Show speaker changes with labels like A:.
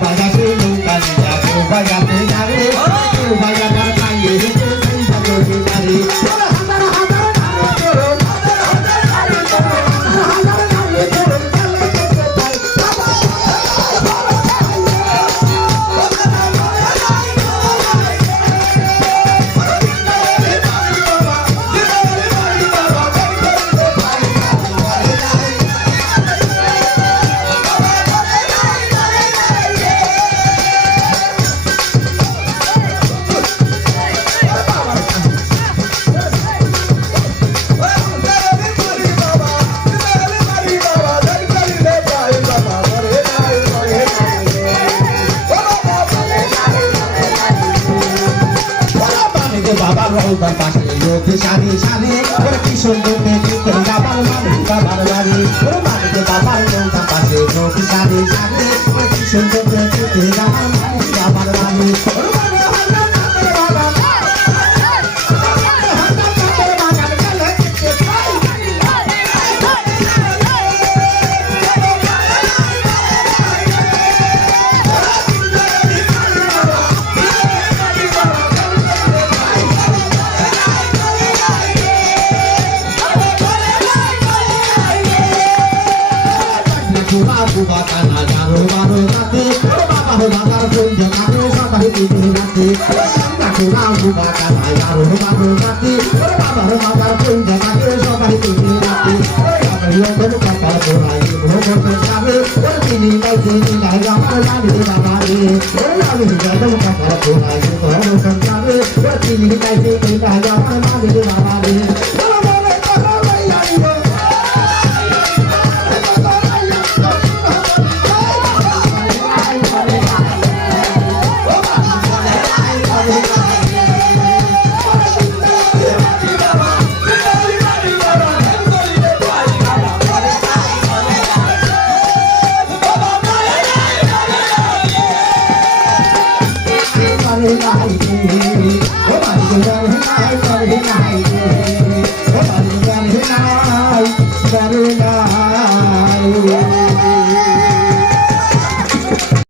A: বাজাতে রৌদার পাশে লোকে সারি সারি। ওরে কি সুন্দর দেখতে বাবার মানি বাবার বাড়ি। ওর বাড়িতে বাবার রৌদার পাশে লোকে সারি সারি। ওরে কি সুন্দর বাবার বাড়ি। বাবার বুবা বুবা কানা জানো বারো রাতে, ওরে বাবা হো বাবার বই কানে সবাই দিতে রাতে। বুবা বুবা কানা জানো বারো রাতে, ওরে বাবা হো বাবার বই কানে সবাই দিতে রাতে। ওরে বাবা হো বাবা যাবে ওরে তিনি গাই তিনি গাই আমার জানি বাবা রে। ওরে আমি গাইলাম বাবা তোরাই ভোগ যাবে ওরে তিনি গাই তিনি গাই আমার জানি বাবা রে। Bye.